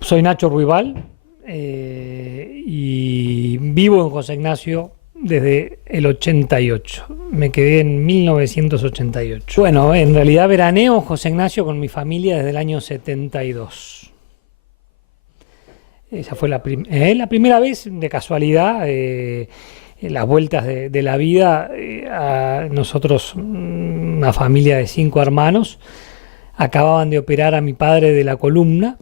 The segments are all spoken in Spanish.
Soy Nacho Ruibal y vivo en José Ignacio desde el 88. Me quedé en 1988. Bueno, en realidad veraneo en José Ignacio con mi familia desde el año 72. Esa fue la primera vez, de casualidad, en las vueltas de la vida. A nosotros, una familia de 5 hermanos, acababan de operar a mi padre de la columna.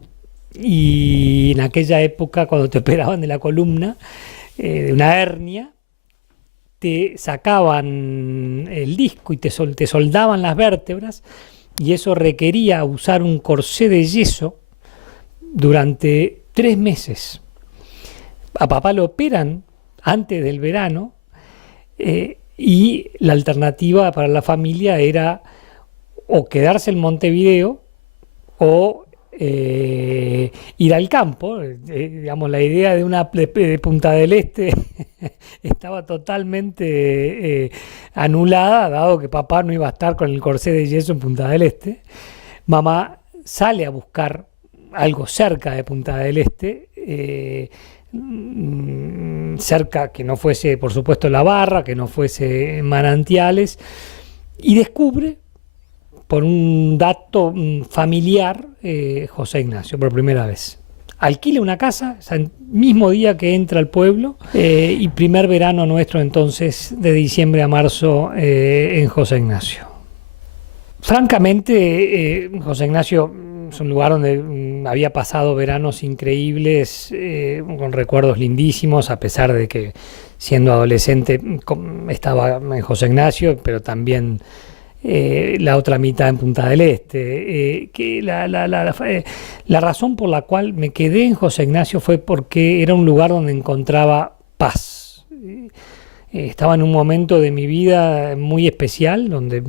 Y en aquella época, cuando te operaban de la columna, de una hernia, te sacaban el disco y te soldaban las vértebras, y eso requería usar un corsé de yeso durante 3 meses. A papá lo operan antes del verano, y la alternativa para la familia era o quedarse en Montevideo o ir al campo. Digamos, la idea de una de Punta del Este estaba totalmente anulada, dado que papá no iba a estar con el corsé de yeso en Punta del Este. Mamá sale a buscar algo cerca de Punta del Este, cerca que no fuese, por supuesto, La Barra, que no fuese Manantiales, y descubre por un dato familiar, José Ignacio, por primera vez. Alquila una casa, o sea, el mismo día que entra al pueblo, y primer verano nuestro entonces, de diciembre a marzo, en José Ignacio. Francamente, José Ignacio es un lugar donde había pasado veranos increíbles, con recuerdos lindísimos, a pesar de que siendo adolescente estaba en José Ignacio, pero también la otra mitad en Punta del Este. La razón por la cual me quedé en José Ignacio fue porque era un lugar donde encontraba paz. Estaba en un momento de mi vida muy especial, donde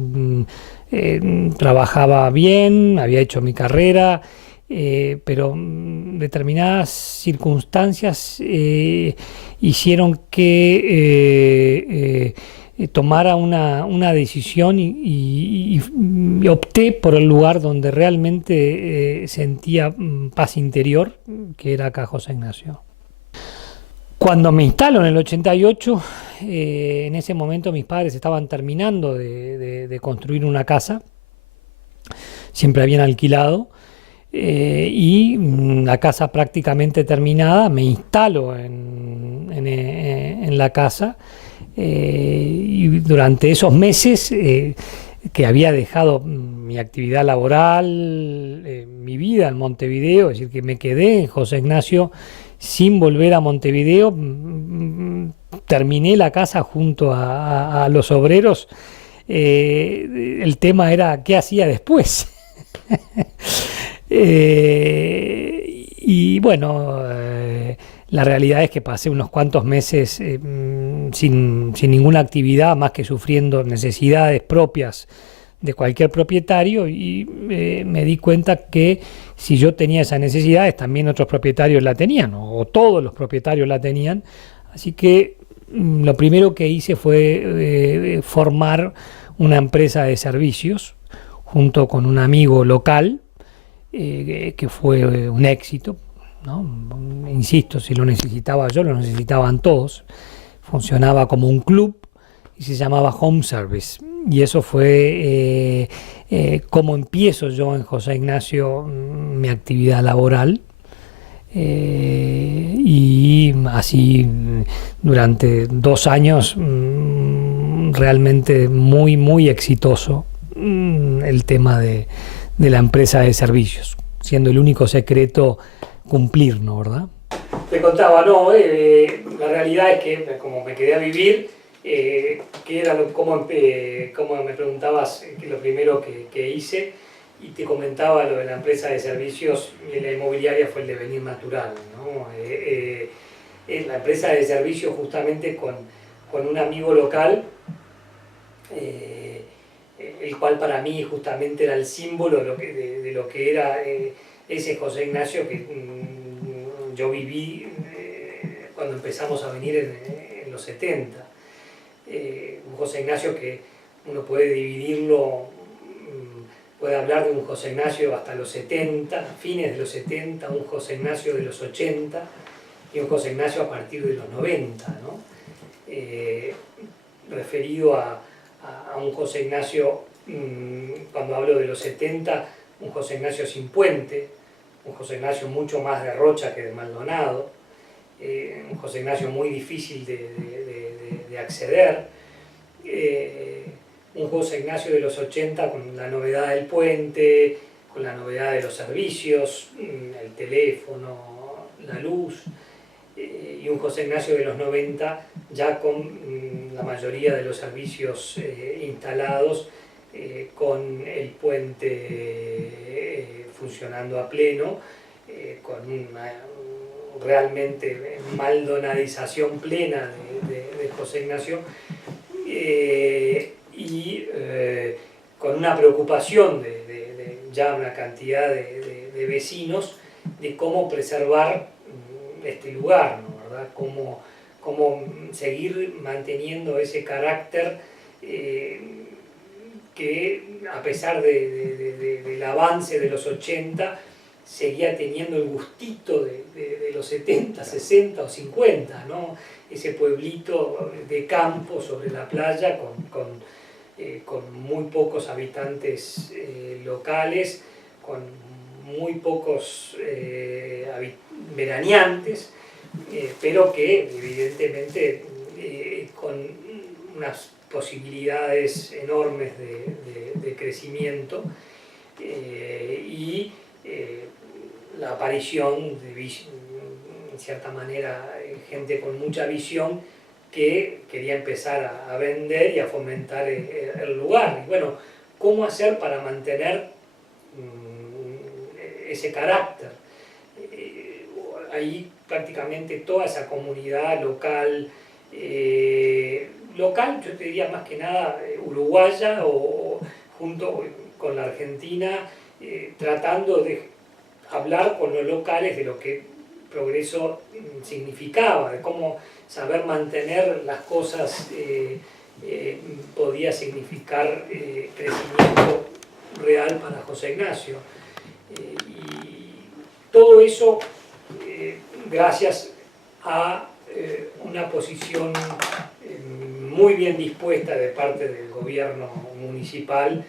trabajaba bien, había hecho mi carrera, pero determinadas circunstancias hicieron que tomara una decisión, y opté por el lugar donde realmente sentía paz interior, que era acá José Ignacio. Cuando me instalo en el 88, en ese momento mis padres estaban terminando de construir una casa, siempre habían alquilado, y la casa prácticamente terminada, me instalo en la casa, y durante esos meses que había dejado mi actividad laboral, mi vida en Montevideo, es decir, que me quedé en José Ignacio sin volver a Montevideo. Terminé la casa junto a los obreros. El tema era qué hacía después. Y bueno, la realidad es que pasé unos cuantos meses sin ninguna actividad, más que sufriendo necesidades propias de cualquier propietario, y me di cuenta que si yo tenía esas necesidades, también otros propietarios la tenían, o todos los propietarios la tenían. Así que lo primero que hice fue formar una empresa de servicios junto con un amigo local, que fue un éxito, ¿no? Insisto, si lo necesitaba yo, lo necesitaban todos. Funcionaba como un club y se llamaba Home Service. Y eso fue como empiezo yo en José Ignacio mi actividad laboral. Y así durante 2 años, realmente muy, muy exitoso, el tema de la empresa de servicios, siendo el único secreto cumplir, ¿no? ¿Verdad? Te contaba, no, la realidad es que como me quedé a vivir, que era cómo me preguntabas, lo primero que hice, y te comentaba lo de la empresa de servicios, y la inmobiliaria fue el devenir natural, ¿no? La empresa de servicios, justamente con un amigo local, el cual para mí justamente era el símbolo de lo que era ese José Ignacio que yo viví cuando empezamos a venir en los 70. Un José Ignacio que uno puede dividirlo puede hablar de un José Ignacio hasta los 70, fines de los 70, un José Ignacio de los 80 y un José Ignacio a partir de los 90, ¿no? Referido a un José Ignacio, cuando hablo de los 70, un José Ignacio sin puente, un José Ignacio mucho más de Rocha que de Maldonado, un José Ignacio muy difícil de acceder, un José Ignacio de los 80 con la novedad del puente, con la novedad de los servicios, el teléfono, la luz, y un José Ignacio de los 90 ya con la mayoría de los servicios instalados, con el puente funcionando a pleno, con una realmente maldonadización plena de José Ignacio, y con una preocupación de ya una cantidad de vecinos de cómo preservar este lugar, ¿no? ¿Verdad? Cómo seguir manteniendo ese carácter que a pesar del avance de los 80 seguía teniendo el gustito de los 70, 60 o 50, ¿no? Ese pueblito de campo sobre la playa con muy pocos habitantes locales, con muy pocos veraneantes, pero que evidentemente con unas posibilidades enormes de crecimiento, y la aparición de, en cierta manera, gente con mucha visión que quería empezar a vender y a fomentar el lugar. Y bueno, ¿cómo hacer para mantener ese carácter? Ahí prácticamente toda esa comunidad local, yo te diría más que nada uruguaya, o junto con la Argentina, tratando de hablar con los locales de lo que progreso significaba, de cómo saber mantener las cosas podía significar crecimiento real para José Ignacio. Y todo eso gracias a una posición muy bien dispuesta de parte del gobierno municipal,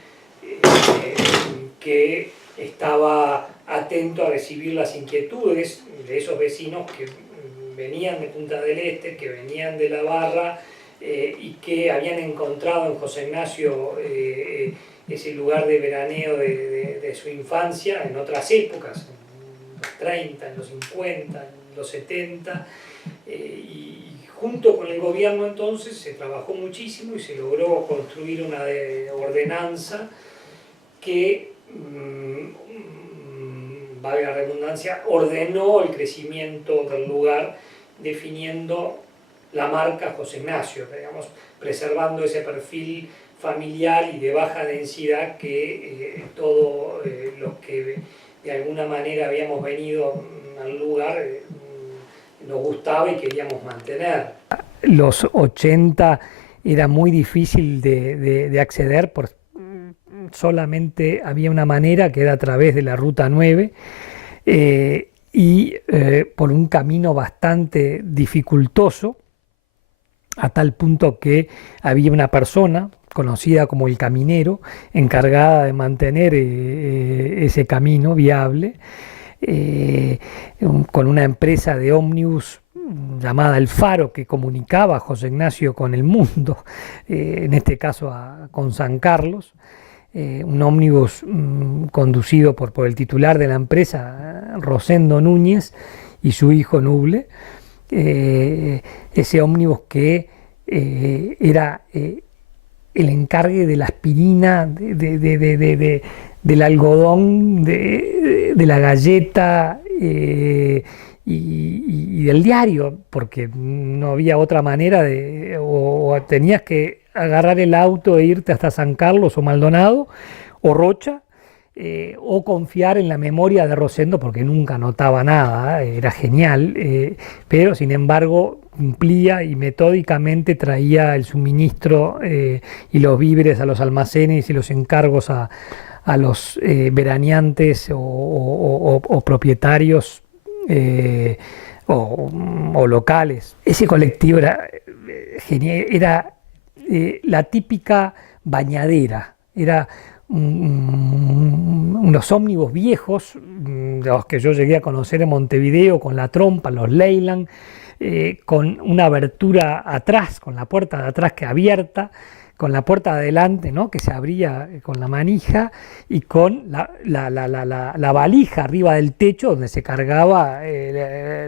que estaba atento a recibir las inquietudes de esos vecinos que venían de Punta del Este, que venían de La Barra, y que habían encontrado en José Ignacio ese lugar de veraneo de su infancia en otras épocas, en los 30, en los 50, en los 70, y junto con el gobierno entonces se trabajó muchísimo y se logró construir una ordenanza que, valga la redundancia, ordenó el crecimiento del lugar, definiendo la marca José Ignacio, digamos, preservando ese perfil familiar y de baja densidad que todos los que de alguna manera habíamos venido al lugar nos gustaba y queríamos mantener. Los 80 era muy difícil de acceder, solamente había una manera, que era a través de la Ruta 9, y por un camino bastante dificultoso, a tal punto que había una persona conocida como el caminero, encargada de mantener ese camino viable, con una empresa de ómnibus llamada El Faro, que comunicaba a José Ignacio con el mundo, en este caso con San Carlos. Un ómnibus conducido por el titular de la empresa, Rosendo Núñez, y su hijo Nuble. Ese ómnibus que era el encargue de la aspirina, del algodón, de la galleta y del diario, porque no había otra manera o tenías que agarrar el auto e irte hasta San Carlos o Maldonado o Rocha, o confiar en la memoria de Rosendo, porque nunca anotaba nada, era genial, pero sin embargo cumplía y metódicamente traía el suministro y los víveres a los almacenes y los encargos a a los veraneantes o propietarios o locales. Ese colectivo era genial, era la típica bañadera, era unos ómnibus viejos, de los que yo llegué a conocer en Montevideo, con la trompa, los Leyland, con una abertura atrás, con la puerta de atrás que abierta, con la puerta de adelante, ¿no? Que se abría con la manija y con la valija arriba del techo donde se cargaba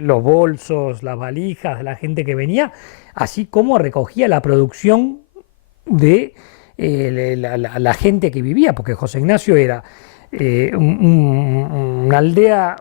los bolsos, las valijas de la gente que venía, así como recogía la producción de la gente que vivía, porque José Ignacio era una aldea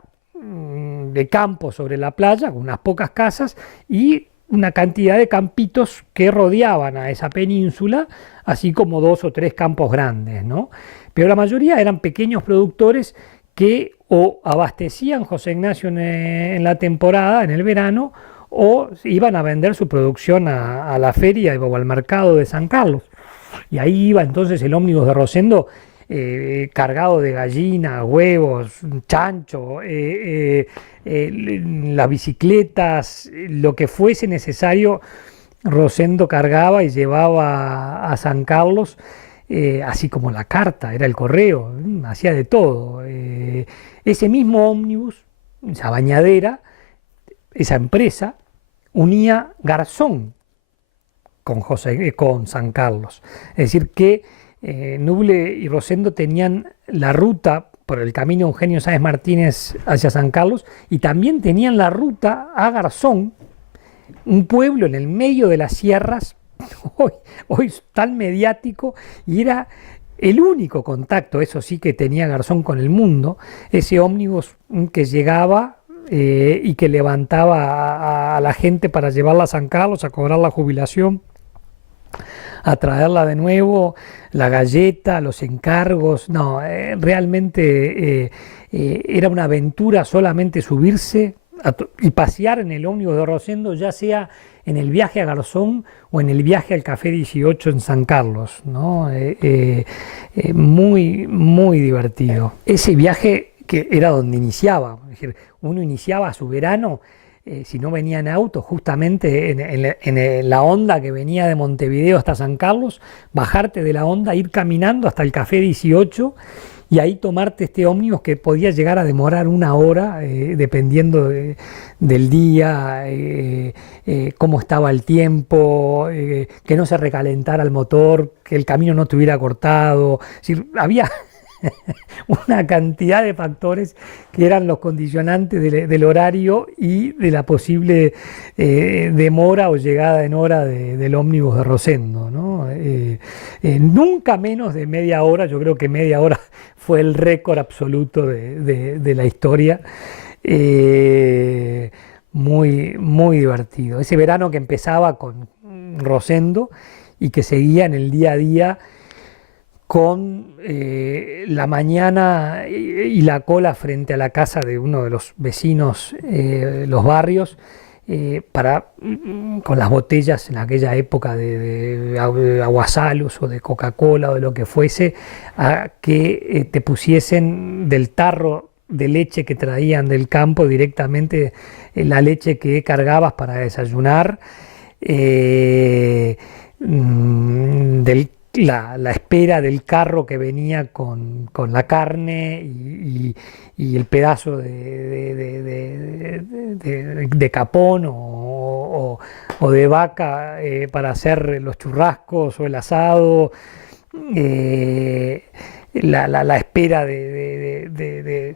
de campo sobre la playa, con unas pocas casas y una cantidad de campitos que rodeaban a esa península, así como 2 o 3 campos grandes, ¿no? Pero la mayoría eran pequeños productores que o abastecían José Ignacio en la temporada, en el verano, o iban a vender su producción a la feria o al mercado de San Carlos. Y ahí iba entonces el ómnibus de Rosendo cargado de gallinas, huevos, chancho, las bicicletas, lo que fuese necesario, Rosendo cargaba y llevaba a San Carlos, así como la carta, era el correo, hacía de todo. Ese mismo ómnibus, esa bañadera, esa empresa, unía Garzón con San Carlos. Es decir, que Nuble y Rosendo tenían la ruta por el camino Eugenio Sáenz Martínez hacia San Carlos y también tenían la ruta a Garzón, un pueblo en el medio de las sierras, hoy tan mediático, y era el único contacto, eso sí, que tenía Garzón con el mundo, ese ómnibus que llegaba y que levantaba a la gente para llevarla a San Carlos a cobrar la jubilación, a traerla de nuevo, la galleta, los encargos. No, realmente era una aventura solamente subirse y pasear en el ómnibus de Rosendo, ya sea en el viaje a Garzón o en el viaje al Café 18 en San Carlos, ¿no? Muy, muy divertido. Ese viaje que era donde iniciaba, es decir, uno iniciaba su verano, si no venía en auto, justamente en la Honda que venía de Montevideo hasta San Carlos, bajarte de la Honda, ir caminando hasta el Café 18 y ahí tomarte este ómnibus que podía llegar a demorar 1 hora, dependiendo del día, cómo estaba el tiempo, que no se recalentara el motor, que el camino no estuviera cortado. Es decir, había una cantidad de factores que eran los condicionantes del horario y de la posible demora o llegada en hora del ómnibus de Rosendo, ¿no? Nunca menos de media hora, yo creo que media hora fue el récord absoluto de la historia. Muy, muy divertido. Ese verano que empezaba con Rosendo y que seguía en el día a día con la mañana y la cola frente a la casa de uno de los vecinos, los barrios, con las botellas en aquella época de aguasalus o de Coca-Cola o de lo que fuese, a que te pusiesen del tarro de leche que traían del campo directamente, la leche que cargabas para desayunar, la espera del carro que venía con la carne y el pedazo de capón o de vaca para hacer los churrascos o el asado, la espera de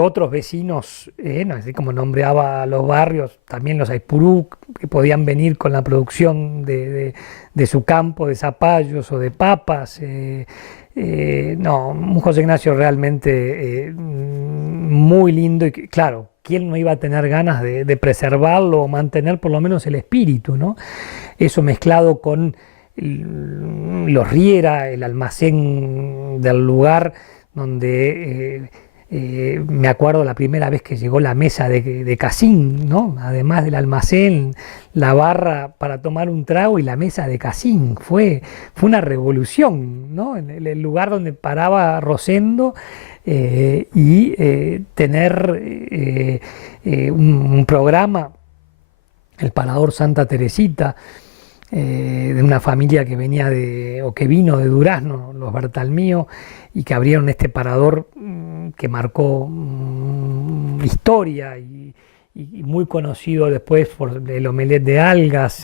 otros vecinos, ¿no? Así como nombreaba a los barrios, también los Aipurú, que podían venir con la producción de su campo de zapallos o de papas. No, un José Ignacio realmente muy lindo y claro, ¿quién no iba a tener ganas de preservarlo o mantener por lo menos el espíritu, ¿no? Eso mezclado con los Riera, el almacén del lugar donde Me acuerdo la primera vez que llegó la mesa de Casín, ¿no? Además del almacén, la barra para tomar un trago y la mesa de Casín. Fue una revolución, ¿no? En el lugar donde paraba Rosendo, tener un programa, el Parador Santa Teresita, de una familia que venía o que vino de Durazno, los Bertalmío, y que abrieron este parador, que marcó historia y muy conocido después por el omelette de algas.